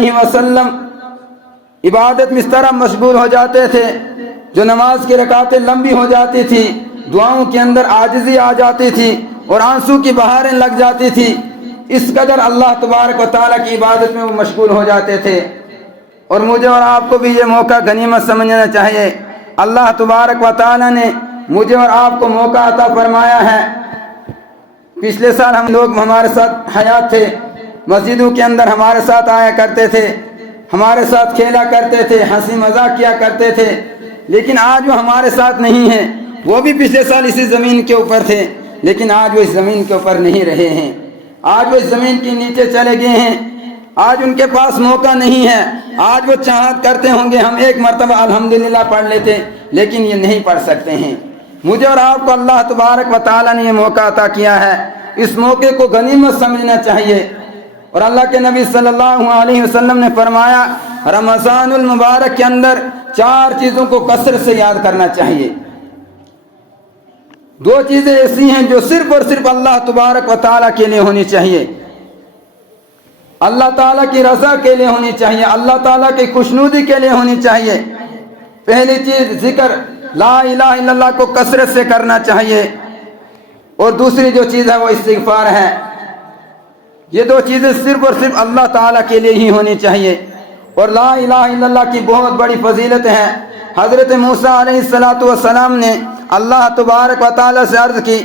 علیہ وسلم عبادت میں اس طرح مشغول ہو جاتے تھے جو نماز کی رکعتیں لمبی ہو جاتی تھی، دعاؤں کے اندر عاجزی آ جاتی تھی اور آنسو کی بہاریں لگ جاتی تھی، اس قدر اللہ تبارک و تعالیٰ کی عبادت میں وہ مشغول ہو جاتے تھے۔ اور مجھے اور آپ کو بھی یہ موقع غنیمت سمجھنا چاہیے۔ اللہ تبارک و تعالیٰ نے مجھے اور آپ کو موقع عطا فرمایا ہے۔ پچھلے سال ہم لوگ ہمارے ساتھ حیات تھے، مسجدوں کے اندر ہمارے ساتھ آیا کرتے تھے، ہمارے ساتھ کھیلا کرتے تھے، ہنسی مذاق کیا کرتے تھے، لیکن آج وہ ہمارے ساتھ نہیں ہیں۔ وہ بھی پچھلے سال اسی زمین کے اوپر تھے، لیکن آج وہ اس زمین کے اوپر نہیں رہے ہیں، آج وہ اس زمین کے نیچے چلے گئے ہیں، آج ان کے پاس موقع نہیں ہے۔ آج وہ چاہت کرتے ہوں گے ہم ایک مرتبہ الحمدللہ پڑھ لیتے، لیکن یہ نہیں پڑھ سکتے ہیں۔ مجھے اور آپ کو اللہ تبارک و تعالیٰ نے یہ موقع عطا کیا ہے، اس موقع کو غنیمت سمجھنا چاہیے۔ اور اللہ کے نبی صلی اللہ علیہ وسلم نے فرمایا رمضان المبارک کے اندر 4 چیزوں کو کثرت سے یاد کرنا چاہیے۔ 2 چیزیں ایسی ہیں جو صرف اور صرف اللہ تبارک و تعالیٰ کے لیے ہونی چاہیے، اللہ تعالیٰ کی رضا کے لیے ہونی چاہیے، اللہ تعالیٰ کی خوشنودی کے لیے ہونی چاہیے۔ پہلی چیز ذکر لا الہ الا اللہ کو کثرت سے کرنا چاہیے، اور دوسری جو چیز ہے وہ استغفار ہے۔ یہ 2 چیزیں صرف اور صرف اللہ تعالیٰ کے لیے ہی ہونی چاہیے۔ اور لا الہ الا اللہ کی بہت بڑی فضیلت ہے۔ حضرت موسیٰ علیہ السلام نے اللہ تبارک و تعالیٰ سے عرض کی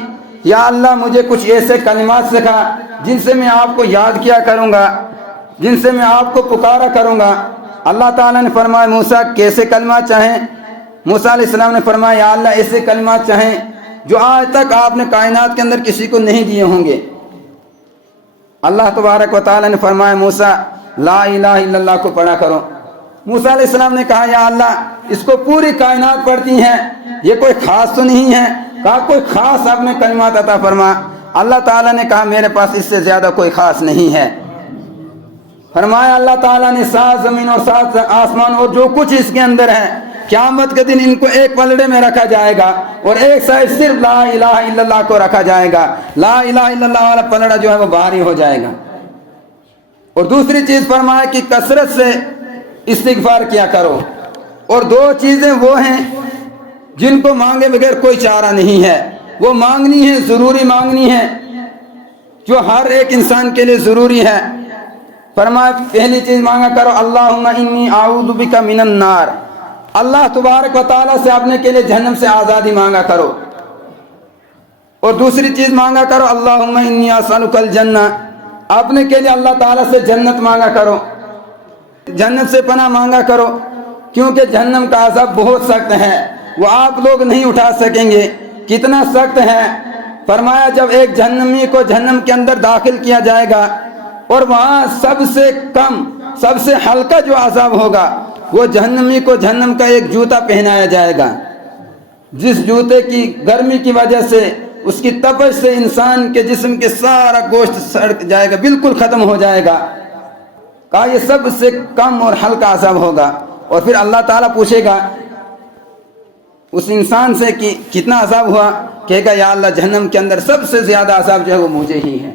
یا اللہ مجھے کچھ ایسے کلمات سکھا جن سے میں آپ کو یاد کیا کروں گا، جن سے میں آپ کو پکارا کروں گا۔ اللہ تعالیٰ نے فرمایا موسیٰ کیسے کلمات چاہیں؟ موسیٰ علیہ السلام نے فرمایا یا اللہ ایسے کلمات چاہیں جو آج تک آپ نے کائنات کے اندر کسی کو نہیں دیے ہوں گے۔ اللہ تبارک و تعالیٰ نے فرمایا موسیٰ لا الہ الا اللہ کو پڑھا کرو۔ موسیٰ علیہ السلام نے کہا یا اللہ اس کو پوری کائنات پڑھتی ہیں، یہ کوئی خاص تو نہیں ہے؟ کہا کوئی خاص آپ نے کلمات عطا فرما۔ اللہ تعالیٰ نے کہا میرے پاس اس سے زیادہ کوئی خاص نہیں ہے۔ فرمایا اللہ تعالیٰ نے 7 زمین اور 7 آسمان اور جو کچھ اس کے اندر ہے، قیامت کے دن ان کو ایک پلڑے میں رکھا جائے گا اور ایک سائڈ صرف لا الہ الا اللہ کو رکھا جائے گا۔ لا الہ الا اللہ والا پلڑا جو ہے وہ بھاری ہو جائے گا۔ اور دوسری چیز فرمایا کہ کثرت سے استغفار کیا کرو۔ اور 2 چیزیں وہ ہیں جن کو مانگے بغیر کوئی چارہ نہیں ہے، وہ مانگنی ہے، ضروری مانگنی ہے، جو ہر ایک انسان کے لیے ضروری ہے۔ فرمایا پہلی چیز مانگا کرو اللہم انی اعوذ بک من النار، اللہ تبارک و تعالیٰ سے اپنے کے لیے جہنم سے آزادی مانگا کرو۔ اور دوسری چیز مانگا کرو اللہم انی اسألک الجنہ، اپنے کے لیے اللہ تعالیٰ سے جنت مانگا کرو، جنت سے پناہ مانگا کرو، کیونکہ جہنم کا عذاب بہت سخت ہے، وہ آپ لوگ نہیں اٹھا سکیں گے۔ کتنا سخت ہے؟ فرمایا جب ایک جہنمی کو جہنم کے اندر داخل کیا جائے گا اور وہاں سب سے کم سب سے ہلکا جو عذاب ہوگا وہ جہنمی کو جہنم کا ایک جوتا پہنایا جائے گا، جس جوتے کی گرمی کی وجہ سے اس کی تپش سے انسان کے جسم کے سارا گوشت سڑ جائے گا، بالکل ختم ہو جائے گا۔ کہا یہ سب سے کم اور ہلکا عذاب ہوگا۔ اور پھر اللہ تعالیٰ پوچھے گا اس انسان سے کہ کتنا عذاب ہوا؟ کہے گا یا اللہ جہنم کے اندر سب سے زیادہ عذاب جو ہے وہ مجھے ہی ہے۔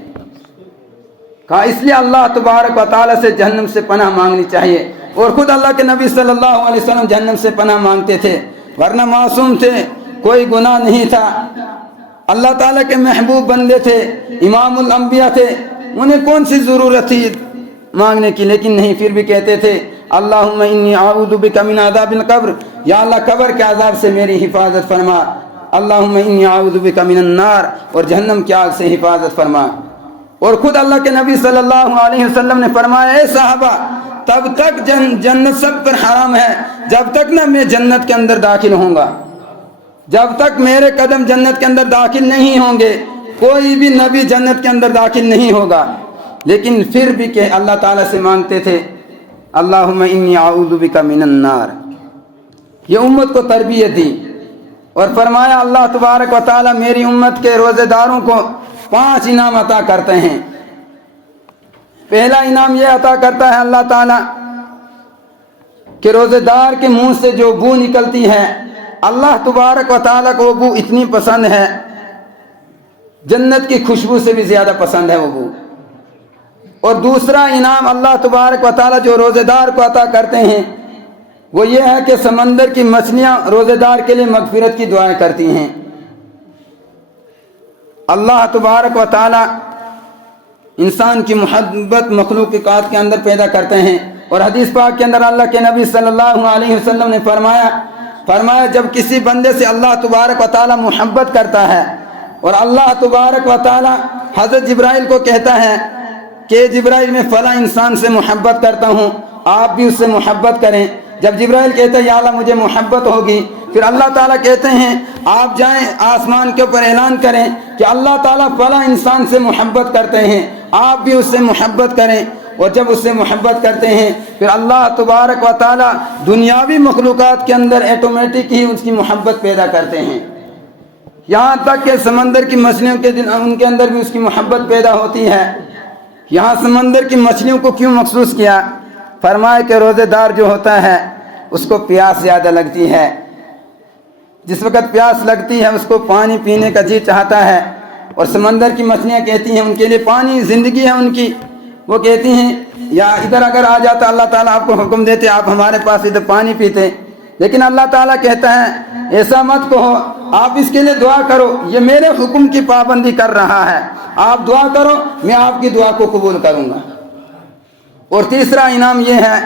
کہا اس لیے اللہ تبارک و تعالیٰ سے جہنم سے پناہ مانگنی چاہیے۔ اور خود اللہ کے نبی صلی اللہ علیہ وسلم جہنم سے پناہ مانگتے تھے، ورنہ معصوم تھے، کوئی گناہ نہیں تھا، اللہ تعالیٰ کے محبوب بندے تھے، امام الانبیاء تھے، انہیں کون سی ضرورت تھی مانگنے کی؟ لیکن نہیں، پھر بھی کہتے تھے اللہم انی اعوذ بک من عذاب القبر، یا اللہ قبر کے عذاب سے میری حفاظت فرما، اللہم انی اعوذ بک من النار، اور جہنم کی آگ سے حفاظت فرما۔ اور خود اللہ کے نبی صلی اللہ علیہ وسلم نے فرمایا اے صحابہ تب تک جنت سب پر حرام ہے جب تک نہ میں جنت کے اندر داخل ہوں گا، جب تک میرے قدم جنت کے اندر داخل نہیں ہوں گے کوئی بھی نبی جنت کے اندر داخل نہیں ہوگا۔ لیکن پھر بھی کہ اللہ تعالیٰ سے مانگتے تھے اللہم انی اعوذ بک من النار۔ یہ امت کو تربیت دی اور فرمایا اللہ تبارک و تعالیٰ میری امت کے روزے داروں کو 5 انعام عطا کرتے ہیں۔ پہلا انعام یہ عطا کرتا ہے اللہ تعالیٰ کہ روزے دار کے منہ سے جو بو نکلتی ہے اللہ تبارک و تعالیٰ کو وہ بو اتنی پسند ہے، جنت کی خوشبو سے بھی زیادہ پسند ہے وہ بو۔ اور دوسرا انعام اللہ تبارک و تعالیٰ جو روزے دار کو عطا کرتے ہیں وہ یہ ہے کہ سمندر کی مچھلیاں روزے دار کے لیے مغفرت کی دعائیں کرتی ہیں۔ اللہ تبارک و تعالیٰ انسان کی محبت مخلوقات کے اندر پیدا کرتے ہیں، اور حدیث پاک کے اندر اللہ کے نبی صلی اللہ علیہ وسلم نے فرمایا جب کسی بندے سے اللہ تبارک و تعالیٰ محبت کرتا ہے اور اللہ تبارک و تعالیٰ حضرت جبرائیل کو کہتا ہے کہ جبرائیل میں فلاں انسان سے محبت کرتا ہوں، آپ بھی اس سے محبت کریں۔ جب جبرائیل کہتا ہے یا اللہ مجھے محبت ہوگی، پھر اللہ تعالیٰ کہتے ہیں آپ جائیں آسمان کے اوپر اعلان کریں کہ اللہ تعالیٰ فلاں انسان سے محبت کرتے ہیں، آپ بھی اس سے محبت کریں۔ اور جب اس سے محبت کرتے ہیں پھر اللہ تبارک و تعالیٰ دنیاوی مخلوقات کے اندر ایٹومیٹک ہی اس کی محبت پیدا کرتے ہیں، یہاں تک کہ سمندر کی مچھلیوں کے ان کے اندر بھی اس کی محبت پیدا ہوتی ہے۔ یہاں سمندر کی مچھلیوں کو کیوں مخصوص کیا؟ فرمایا کہ روزے دار جو ہوتا ہے اس کو پیاس زیادہ لگتی ہے، جس وقت پیاس لگتی ہے اس کو پانی پینے کا جی چاہتا ہے، اور سمندر کی مچھلیاں کہتی ہیں ان کے لیے پانی زندگی ہے ان کی، وہ کہتی ہیں یا ادھر اگر آ جاتا اللہ تعالیٰ آپ کو حکم دیتے آپ ہمارے پاس ادھر پانی پیتے، لیکن اللہ تعالیٰ کہتا ہے ایسا مت کہو، آپ اس کے لیے دعا کرو، یہ میرے حکم کی پابندی کر رہا ہے، آپ دعا کرو میں آپ کی دعا کو قبول کروں گا۔ اور تیسرا انعام یہ ہے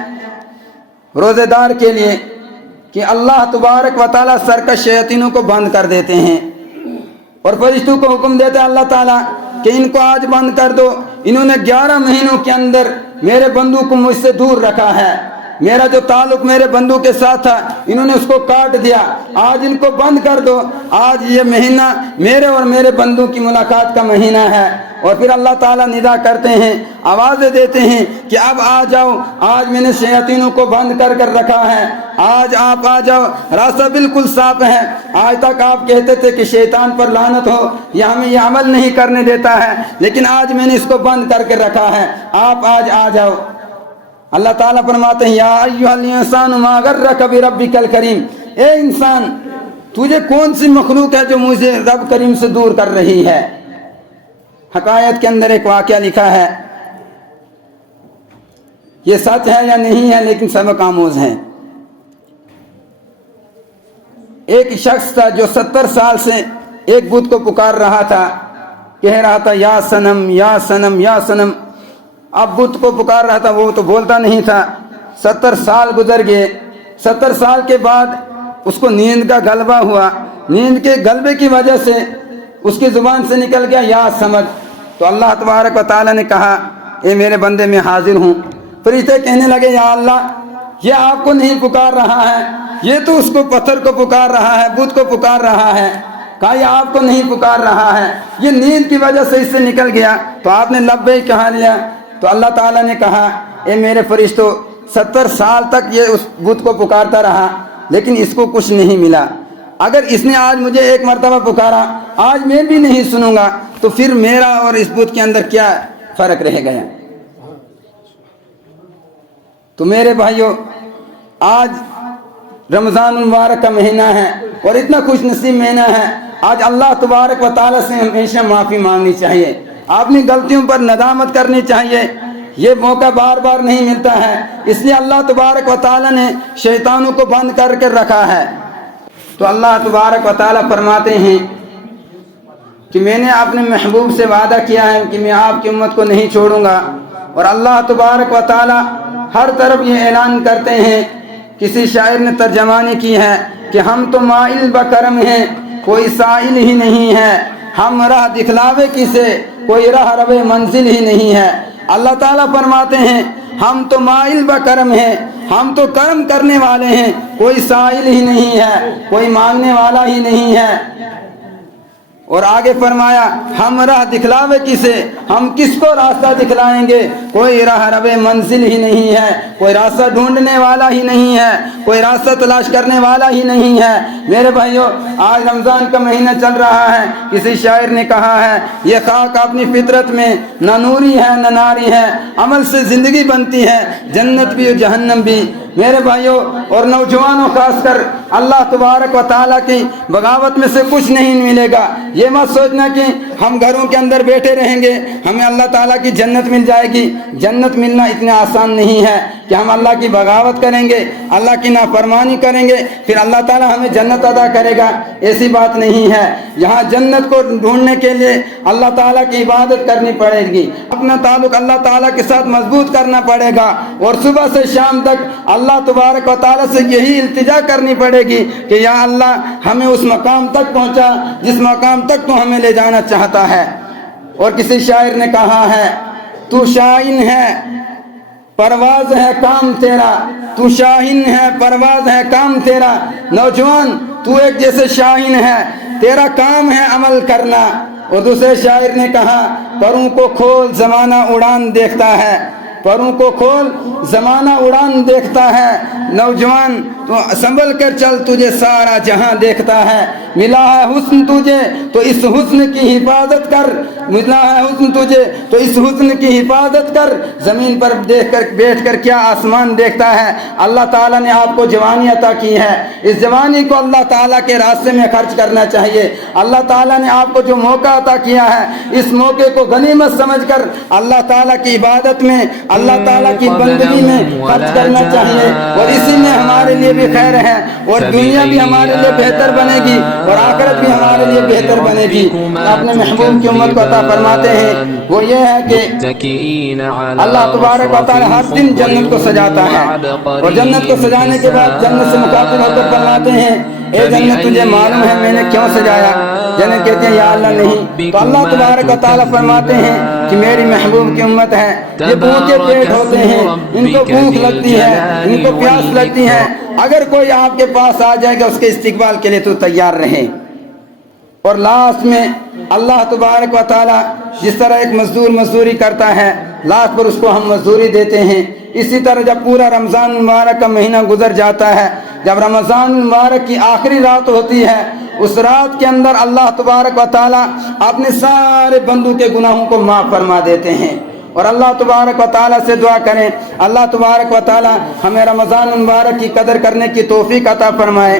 روزے دار کے لیے کہ اللہ تبارک و تعالیٰ سرکش شیاطینوں کو بند کر دیتے ہیں، اور فرشتوں کو حکم دیتے ہیں اللہ تعالیٰ کہ ان کو آج بند کر دو، انہوں نے 11 مہینوں کے اندر میرے بندوں کو مجھ سے دور رکھا ہے، میرا جو تعلق میرے بندوں کے ساتھ تھا انہوں نے اس کو کاٹ دیا، آج ان کو بند کر دو، آج یہ مہینہ میرے اور میرے بندوں کی ملاقات کا مہینہ ہے۔ اور پھر اللہ تعالیٰ ندا کرتے ہیں، آوازیں دیتے ہیں کہ اب آ جاؤ، آج میں نے شیاطینوں کو بند کر رکھا ہے، آج آپ آ جاؤ، راستہ بالکل صاف ہے۔ آج تک آپ کہتے تھے کہ شیطان پر لعنت ہو، یہ ہمیں یہ عمل نہیں کرنے دیتا ہے، لیکن آج میں نے اس کو بند کر کے رکھا ہے، آپ آج آ جاؤ۔ اللہ تعالیٰ فرماتے ہیں یا ایھا الانسان ما غرک بربک الکریم، اے انسان تجھے کون سی مخلوق ہے جو مجھے رب کریم سے دور کر رہی ہے۔ حقائق کے اندر ایک واقعہ لکھا ہے، یہ سچ ہے یا نہیں ہے لیکن سبق آموز ہے۔ ایک شخص تھا جو 70 سال سے ایک بت کو پکار رہا تھا، کہہ رہا تھا یا صنم یا صنم یا صنم، اب بت کو پکار رہا تھا، وہ تو بولتا نہیں تھا۔ 70 سال گزر گئے، 70 سال کے بعد اس کو نیند کا غلبہ ہوا، نیند کے غلبے کی وجہ سے اس کی زبان سے نکل گیا یا سمد، تو اللہ تبارک و تعالیٰ نے کہا اے میرے بندے میں حاضر ہوں۔ فرشتے کہنے لگے یا اللہ یہ آپ کو نہیں پکار رہا ہے، یہ تو اس کو پتھر کو پکار رہا ہے، بت کو پکار رہا ہے۔ کہا یہ آپ کو نہیں پکار رہا ہے، یہ نیند کی وجہ سے اس سے نکل گیا، تو آپ نے لبیک کہا لیا۔ تو اللہ تعالیٰ نے کہا اے میرے فرشتوں 70 سال تک یہ اس بت کو پکارتا رہا لیکن اس کو کچھ نہیں ملا، اگر اس نے آج مجھے ایک مرتبہ پکارا آج میں بھی نہیں سنوں گا تو پھر میرا اور اس بت کے اندر کیا فرق رہ گیا۔ تو میرے بھائیوں آج رمضان المبارک کا مہینہ ہے اور اتنا خوش نصیب مہینہ ہے، آج اللہ تبارک و تعالیٰ سے ہمیشہ معافی مانگنی چاہیے، اپنی غلطیوں پر ندامت کرنی چاہیے، یہ موقع بار بار نہیں ملتا ہے، اس لیے اللہ تبارک و تعالیٰ نے شیطانوں کو بند کر کے رکھا ہے۔ تو اللہ تبارک و تعالیٰ فرماتے ہیں کہ میں نے اپنے محبوب سے وعدہ کیا ہے کہ میں آپ کی امت کو نہیں چھوڑوں گا، اور اللہ تبارک و تعالیٰ ہر طرف یہ اعلان کرتے ہیں، کسی شاعر نے ترجمانی کی ہے کہ ہم تو مائل بکرم ہیں کوئی سائل ہی نہیں ہے، ہم راہ دکھلاوے کسے کوئی راہ رو منزل ہی نہیں ہے۔ اللہ تعالیٰ فرماتے ہیں ہم تو مائل بکرم ہیں، ہم تو کرم کرنے والے ہیں، کوئی سائل ہی نہیں ہے، کوئی مانگنے والا ہی نہیں ہے۔ اور آگے فرمایا ہم راہ دکھلاوے کسے، ہم کس کو راستہ دکھلائیں گے، کوئی راہ رو منزل ہی نہیں ہے، کوئی راستہ ڈھونڈنے والا ہی نہیں ہے، کوئی راستہ تلاش کرنے والا ہی نہیں ہے۔ میرے بھائیوں آج رمضان کا مہینہ چل رہا ہے، کسی شاعر نے کہا ہے یہ خاک اپنی فطرت میں نہ نوری ہے نہ ناری ہے، عمل سے زندگی بنتی ہے جنت بھی اور جہنم بھی۔ میرے بھائیوں اور نوجوانوں خاص کر اللہ تبارک و تعالیٰ کی بغاوت میں سے کچھ نہیں ملے گا، یہ مت سوچنا کہ ہم گھروں کے اندر بیٹھے رہیں گے ہمیں اللہ تعالیٰ کی جنت مل جائے گی. جنت ملنا اتنا آسان نہیں ہے کہ ہم اللہ کی بغاوت کریں گے, اللہ کی نافرمانی کریں گے پھر اللہ تعالیٰ ہمیں جنت عطا کرے گا, ایسی بات نہیں ہے. یہاں جنت کو ڈھونڈنے کے لیے اللہ تعالیٰ کی عبادت کرنی پڑے گی, اپنا تعلق اللہ تعالیٰ کے ساتھ مضبوط کرنا پڑے گا, اور صبح سے شام تک اللہ تبارک و تعالیٰ سے یہی التجا کرنی پڑے گی کہ یا اللہ ہمیں اس مقام تک پہنچا جس مقام تک تو ہمیں لے جانا چاہتا ہے. اور کسی شاعر نے کہا ہے تو شاہین ہے پرواز ہے کام تیرا, تو شاہین ہے پرواز ہے کام تیرا, نوجوان تو ایک جیسے شاہین ہے تیرا کام ہے عمل کرنا. اور دوسرے شاعر نے کہا پروں کو کھول زمانہ اڑان دیکھتا ہے, پروں کو کھول زمانہ اڑان دیکھتا ہے, نوجوان تو سنبھل کر چل تجھے سارا جہاں دیکھتا ہے. ملا ہے حسن تجھے تو اس حسن کی حفاظت کر, ملا ہے حسن تجھے تو اس حسن کی حفاظت کر, زمین پر دیکھ کر بیٹھ کر کیا آسمان دیکھتا ہے. اللہ تعالیٰ نے آپ کو جوانی عطا کی ہے, اس جوانی کو اللہ تعالیٰ کے راستے میں خرچ کرنا چاہیے. اللہ تعالیٰ نے آپ کو جو موقع عطا کیا ہے اس موقع کو غنیمت سمجھ کر اللہ تعالیٰ کی عبادت میں اللہ تعالیٰ کی بندگی میں خرچ کرنا چاہیے, اور اسی میں ہمارے لیے بھی خیر ہے, اور دنیا بھی ہمارے لیے بہتر بنے گی اور آخرت بھی ہمارے لیے بہتر بنے گی. اپنے محبوب کی امت کو عطا فرماتے ہیں وہ یہ ہے کہ اللہ تبارک و تعالی ہر دن جنت کو سجاتا ہے, اور جنت کو سجانے کے بعد جنت سے مخاطب ہو کر فرماتے ہیں اے جنت تجھے معلوم ہے میں نے کیوں سجایا. جنت کہتے ہیں یا اللہ نہیں, تو اللہ تبارک و تعالی فرماتے ہیں کہ میری محبوب کی امت ہے, یہ بھوکے پیٹ ہوتے ہیں, ان کو بھوک لگتی ہے, ان کو پیاس لگتی ہے, اگر کوئی آپ کے پاس آ جائے گا اس کے استقبال کے لیے تو تیار رہے. اور لاسٹ میں اللہ تبارک و تعالی جس طرح ایک مزدور مزدوری کرتا ہے لاسٹ پر اس کو ہم مزدوری دیتے ہیں, اسی طرح جب پورا رمضان مبارک کا مہینہ گزر جاتا ہے, جب رمضان مبارک کی آخری رات ہوتی ہے, اس رات کے اندر اللہ تبارک و تعالی اپنے سارے بندوں کے گناہوں کو معاف فرما دیتے ہیں. اور اللہ تبارک و تعالی سے دعا کریں اللہ تبارک و تعالی ہمیں رمضان مبارک کی قدر کرنے کی توفیق عطا فرمائے.